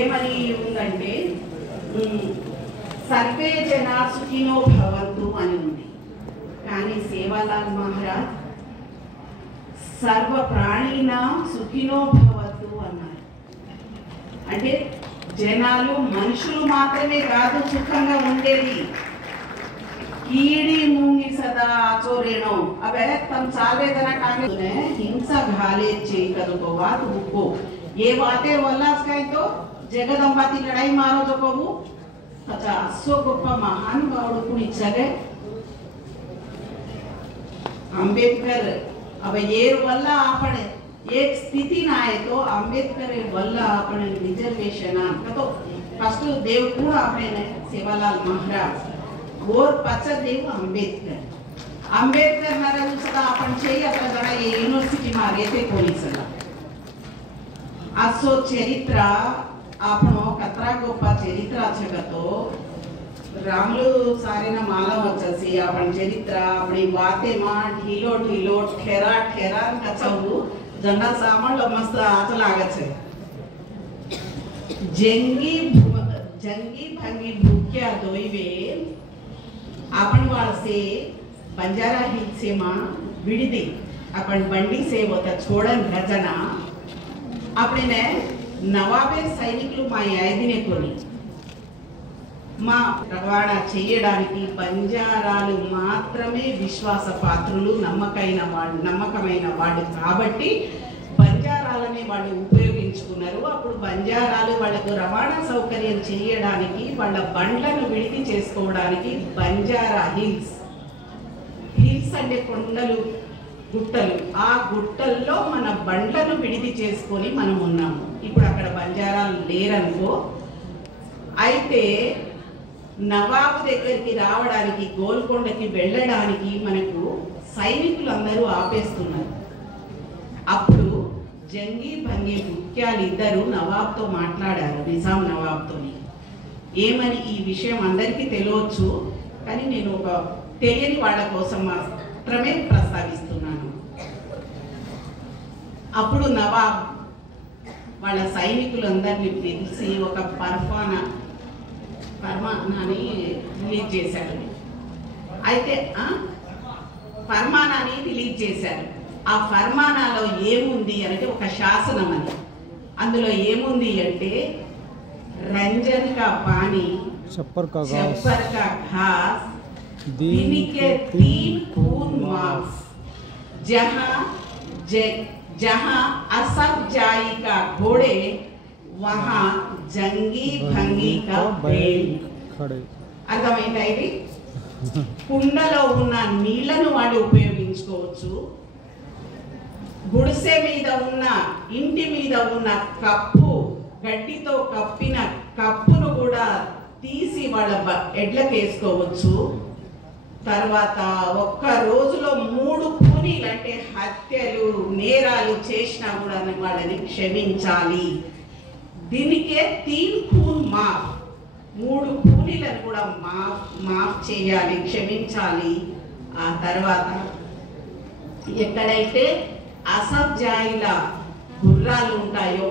ఏమని ఉందంటే సర్వే జనా సుఖినో భవంతు అని ఉంది. కానీ సేవాలాల్ మహారాజ్ సర్వ ప్రాణినా సుఖినో భవంతు అన్నారు. అంటే జనాలు మనుషులు మాత్రమే కాదు సుఖంగా ఉండేది. कीड़ी मूंगी सदा आचोरेनो अब तम चाले जना कागे ने हिंसा घाले चे कदो को बात उको ये बातें वल्लास काय तो जगदंबाती लड़ाई मारो जो कहू अच्छा असो गोप्पा महान भावुडु कुणी जगे अंबेडकर अब ये वल्ला आपणे एक स्थिति ना आए तो अंबेडकर वल्ला आपणे रिजर्वेशन तो फर्स्ट देव कूड़ा आपणे सेवालाल महाराज और पचदेव अंबेडकर अंबेडकर नारा दुसरा आपण छे आता जरा युनिव्हर्सिटी मागे ते पोलिसला असो चरित्र आपणो कतरा गोप्पा चरित्र छगतो रामलू सारेना माला वचसी आपण चरित्र आपणी वाते मा ढीलो ढीलो ठेरा ठेरा कचवू जना सामळलो मस्त आच लागे छे जंगी भंगी भूख्या दोईवे आपण वाळसे बंजारा हिल्स से मां विडिदी आपण बंडी से होता छोड़न रचना आपने ने नवाबे सैनिकुलु మా యాదినే కొని మా రవాణా చేయడానికి బంజారాలు మాత్రమే విశ్వాస పాత్రులు నమ్మకమైన వాడు కాబట్టి బంజారాలనే వాళ్ళు ఉపయోగించుకున్నారు. అప్పుడు బంజారాలు వాళ్ళకు రవాణా సౌకర్యం చేయడానికి వాళ్ళ బండ్లను విడిది చేసుకోవడానికి బంజారా హిల్స్ అంటే కొండలు గుట్టలు ఆ గుట్టల్లో మన బండ్లను విడిది చేసుకొని మనం ఉన్నాము. ఇప్పుడు అక్కడ బంజారాలు లేరనుకో. అయితే నవాబు దగ్గరికి రావడానికి గోల్కొండకి వెళ్ళడానికి మనకు సైనికులందరూ ఆపేస్తున్నారు. అప్పుడు జంగి భంగి ముఖ్యాలు ఇద్దరు నవాబ్తో మాట్లాడారు, నిజాం నవాబ్తోని. ఏమని ఈ విషయం అందరికీ తెలియవచ్చు, కానీ నేను ఒక తెలియని వాళ్ళ కోసం మాత్రమే ప్రస్తావిస్తున్నాను. అప్పుడు నవాబ్ వాళ్ళ సైనికులందరినీ పిలిచి ఒక ఫర్మానాని రిలీజ్ చేశారు. అయితే ఫర్మానాని రిలీజ్ చేశారు. ఆ ఫర్మానాలో ఏముంది అంటే ఒక శాసనం అని. అందులో ఏముంది అంటే రంజన్ కా పానీ छप्पर का घास दिन के 3 खून मार्क्स जहां असब जाई का घोड़े वहां जंगी भंगी का बैल खड़े. అర్థమైందా? ఇది కుండలో ఉన్న నీళ్లను వాడు ఉపయోగించుకోవచ్చు. గుడిసె మీద ఉన్న ఇంటి మీద ఉన్న కప్పు గడ్డితో కప్పిన కప్పును కూడా తీసి వాళ్ళ ఎడ్లకు వేసుకోవచ్చు. తర్వాత ఒక్క రోజులో 3 కూలీలు అంటే హత్యలు నేరాలు చేసినా కూడా వాళ్ళని క్షమించాలి. దీనికే 3 खून మాఫ్, 3 కూలీలను కూడా మాఫ్ చేయాలి, క్షమించాలి. ఆ తర్వాత ఎక్కడైతే అసబ్ జాయిలా గుర్రాలు ఉంటాయో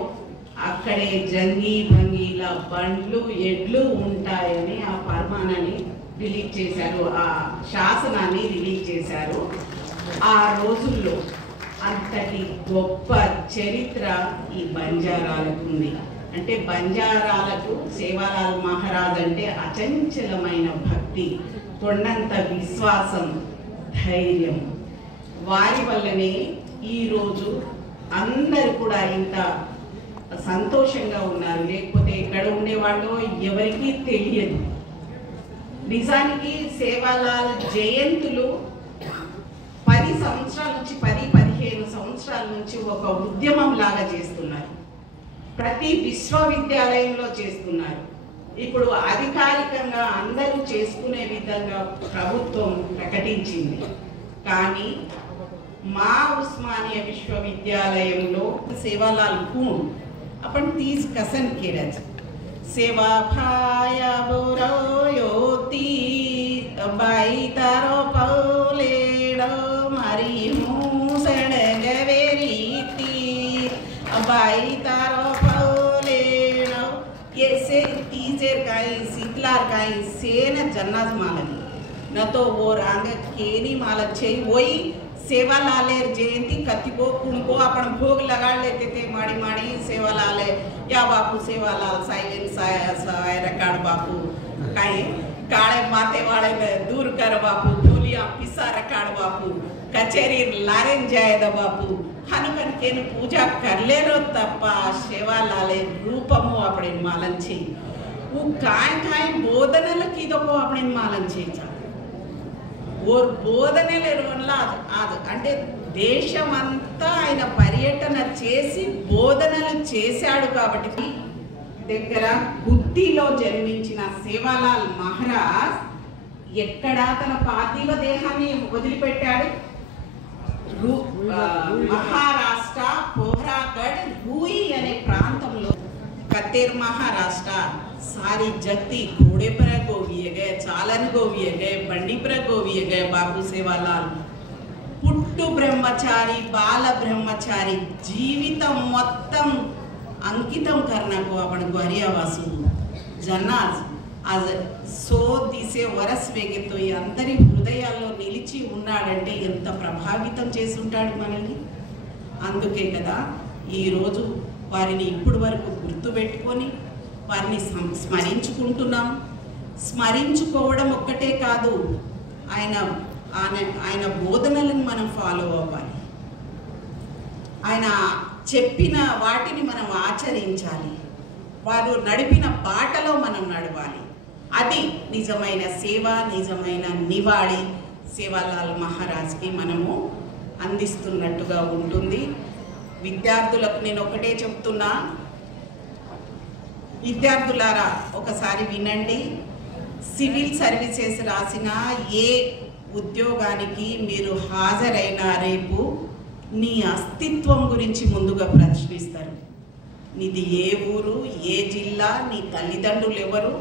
అక్కడే జంగి భంగీల బండ్లు ఎడ్లు ఉంటాయని ఆ ఫర్మానాన్ని రిలీజ్ చేశారు, ఆ శాసనాన్ని రిలీజ్ చేశారు. ఆ రోజుల్లో అంతటి గొప్ప చరిత్ర ఈ బంజారాలకు ఉంది. అంటే బంజారాలకు సేవాలాల్ మహారాజ్ అంటే అచంచలమైన భక్తి, కొండంత విశ్వాసం, ధైర్యం. వారి వల్లనే ఈరోజు అందరూ కూడా ఇంత సంతోషంగా ఉన్నారు. లేకపోతే ఎక్కడ ఉండేవాళ్ళో ఎవరికీ తెలియదు. నిజానికి సేవాలాల్ జయంతులు 10 సంవత్సరాల నుంచి 10-15 సంవత్సరాల నుంచి ఒక ఉద్యమం లాగా చేస్తున్నారు. ప్రతి విశ్వవిద్యాలయంలో చేస్తున్నారు. ఇప్పుడు అధికారికంగా అందరూ చేసుకునే విధంగా ప్రభుత్వం ప్రకటించింది. కానీ మా ఉస్మానియా విశ్వవిద్యాలయంలో సేవాలాల్ खून अपन 30 कसन केरच सेवा भाया बोरोयोती बाई तारो पौलेड़ मारी मूसड़ गवेरीती बाई तारो पौलेड़ ये से तीजेर काई शीतलार काई सेन जन्नाज मालनी न तो वो रांग केनी माला चाहिए वही सेवालालेर जयंती कतिको उनको अपन भोग लगा लेते थे माड़ी माड़ी सेवालाले या बापू सेवालाल साइलेंस साय रकाड़ बापू काई काले माथे वाले दूर कर बापू गोलियां पिसा रकाड़ बापू कचेरी लारेन जायदा बापू हनुकन के पूजा कर ले रो तप सेवालाले रूपमो अपने मालन छे वो काय काय बोधनलकी दको अपने मालन छे ఓర్ బోధనల వల్ల అంటే దేశమంతా ఆయన పర్యటన చేసి బోధనలు చేశాడు కాబట్టి దగ్గర గుత్తిలో జన్మించిన సేవాలాల్ మహారాజ్ ఎక్కడ తన పార్థివ దేహాన్ని వదిలిపెట్టాడు మహారాష్ట్ర పోహ్రాగఢ్ రూయి అనే ప్రాంతంలో कतेर महाराष्ट्र सारी जगती घोड़े पर गोविए गए चालन गोविए गए बंडी पर गोविए गए बाबू सेवालाल पुट्टु ब्रह्मचारी बाल ब्रह्मचारी जीवितं మొత్తం अंकितं करण्याको आपण ग्वारियावासू जनाज आज 130 వరస్ వేగతో ఈ అందరి హృదయాల్లో నిలిచి ఉన్నాడంటే ఎంత ప్రభావితం చేసి ఉంటాడు మనల్ని అందుకే కదా ఈ రోజు వారిని ఇప్పటి వరకు గుర్తుపెట్టుకొని వారిని స్మరించుకుంటున్నాం స్మరించుకోవడం ఒక్కటే కాదు ఆయన బోధనలను మనం ఫాలో అవ్వాలి ఆయన చెప్పిన వాటిని మనం ఆచరించాలి వారు నడిపిన బాటలో మనం నడవాలి అది నిజమైన సేవ నిజమైన నివాళి సేవాలాల్ మహారాజ్కి మనము అందిస్తున్నట్టుగా ఉంటుంది విద్యార్థులకు నేను ఒకటే చెప్తున్నా విద్యార్థులారా ఒకసారి వినండి సివిల్ సర్వీసెస్ రాసిన ఏ ఉద్యోగానికి మీరు హాజరైనా రేపు నీ అస్తిత్వం గురించి ముందుగా ప్రశ్నిస్తారు నీది ఏ ఊరు ఏ జిల్లా నీ తల్లిదండ్రులు ఎవరు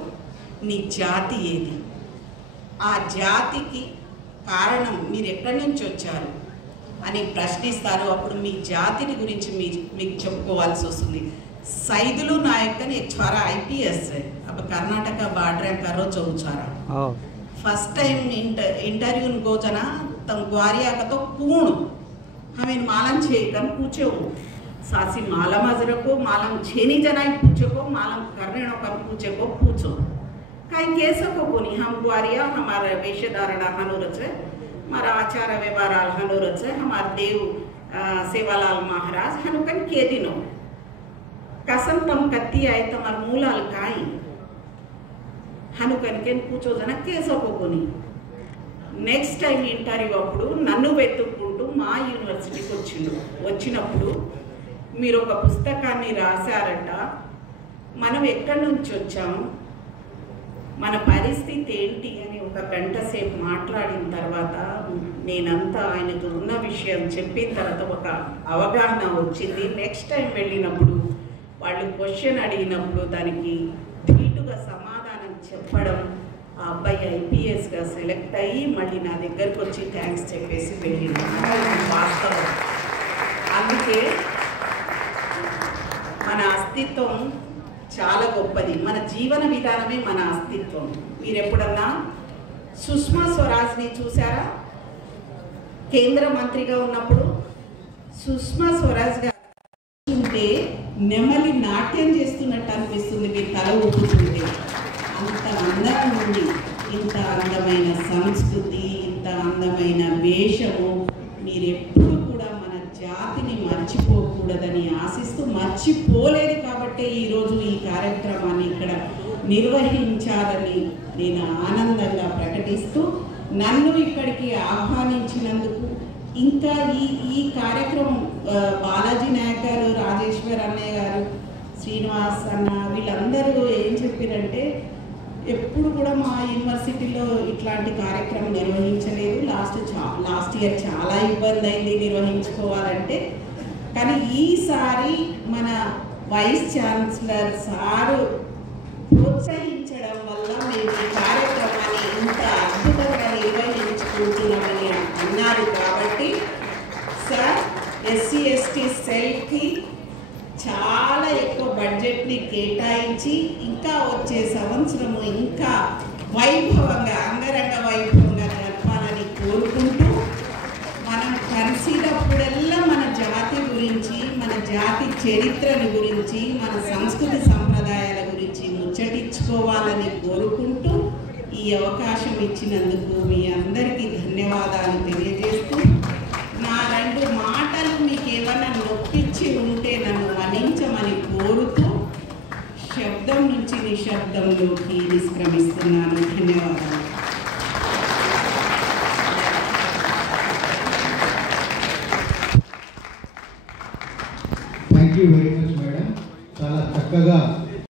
నీ జాతి ఏది ఆ జాతికి కారణం మీరు ఎక్కడి నుంచి వచ్చారు అని ప్రశ్నిస్తారు అప్పుడు మీ జాతిని గురించి మీకు చెప్పుకోవాల్సి వస్తుంది సైదులు నాయకని एक छोरा आईपीएस है अब कर्नाटक बार्डर करो चौचारा फर्स्ट टाइम इंटरव्यू को जना तम ग्वारिया का तो पूर्ण हमें मालम छे कम पूछे हो सासी मालम अजर को मालम छेनी जना पूछे को मालम करने नो कम पूछे को पूछो काई कैसे को कोनी हम ग्वारिया हमारे वेशधारण हनुरच है हमारा आचार व्यवहार हनुरच है हमारे देव सेवालाल महाराज हनुकन के दिनों कसम तम कत्ती आए तमार मूलाल काई हनुकन के पूछो जना कैसे को कोनी नेक्स्ट टाइम इंटरव्यू అప్పుడు నన్ను వెతుక్కుంటూ మా యూనివర్సిటీకి వచ్చినప్పుడు మీరు ఒక పుస్తకాన్ని రాశారట మనం ఎక్కడి నుంచి వచ్చాము మన పరిస్థితి ఏంటి అని ఒక గంట సేపు మాట్లాడిన తర్వాత నేనంతా ఆయనతో ఉన్న విషయం చెప్పిన తర్వాత ఒక అవగాహన వచ్చింది నెక్స్ట్ టైం వెళ్ళినప్పుడు వాళ్ళు క్వశ్చన్ అడిగినప్పుడు దానికి ధీటుగా సమాధానం చెప్పడం ఆ అబ్బాయి ఐపీఎస్గా సెలెక్ట్ అయ్యి మళ్ళీ నా దగ్గరకు వచ్చి థ్యాంక్స్ చెప్పేసి వెళ్ళింది వాస్తవం అందుకే మన అస్తిత్వం చాలా గొప్పది మన జీవన విధానమే మన అస్తిత్వం మీరు ఎప్పుడన్నా సుష్మా స్వరాజ్ని చూసారా కేంద్ర మంత్రిగా ఉన్నప్పుడు సుష్మా స్వరాజ్ గారు ఉంటే నెమలి నాట్యం చేస్తున్నట్టు అనిపిస్తుంది మీరు తల ఊపుతుంటే అంత అందం ఉంది ఇంత అందమైన సంస్కృతి ఇంత అందమైన వేషము మీరెప్పుడు కూడా మన జాతిని మర్చిపోకూడదని ఆశిస్తూ మర్చిపోలేదు కాబట్టి ఈరోజు ఈ కార్యక్రమాన్ని ఇక్కడ నిర్వహించాలని నేను ఆనందంగా ప్రకటిస్తూ నన్ను ఇక్కడికి ఆహ్వానించినందుకు ఇంకా ఈ కార్యక్రమం బాలాజీ నాయక్ గారు రాజేశ్వర్ అన్నయ్య గారు శ్రీనివాస్ అన్న వీళ్ళందరూ ఏం చెప్పారంటే ఎప్పుడు కూడా మా యూనివర్సిటీలో ఇట్లాంటి కార్యక్రమం నిర్వహించలేదు లాస్ట్ ఇయర్ చాలా ఇబ్బంది అయింది నిర్వహించుకోవాలంటే కానీ ఈసారి మన వైస్ ఛాన్సలర్ సారు ప్రోత్సహించడం వల్ల మేము ఈ కార్యక్రమాన్ని ఇంత అద్భుతంగా నిర్వహించుకుంటున్నామని అన్నారు కాబట్టి సార్ ఎస్సీ ఎస్టీ సెల్కి చాలా ఎక్కువ బడ్జెట్ని కేటాయించి ఇంకా వచ్చే సంవత్సరము ఇంకా వైభవంగా అంగరంగ వైభవంగా జరపాలని కోరుకుంటూ, మనం కలిసినప్పుడల్లా మన జాతి గురించి, మన జాతి చరిత్రను గురించి, మన సంస్కృతి సంప్రదాయాల గురించి ముచ్చటించుకోవాలని కోరుకుంటూ ఈ అవకాశం ఇచ్చినందుకు మీ అందరికీ ధన్యవాదాలు తెలియజేస్తూ, నా 2 మాటలు మీకు ఏమైనా నొప్పించి ఉంటే నన్ను మన్నించమని కోరుతూ శబ్దం నుంచి నిశ్శబ్దంలోకి నిష్క్రమిస్తున్నాను.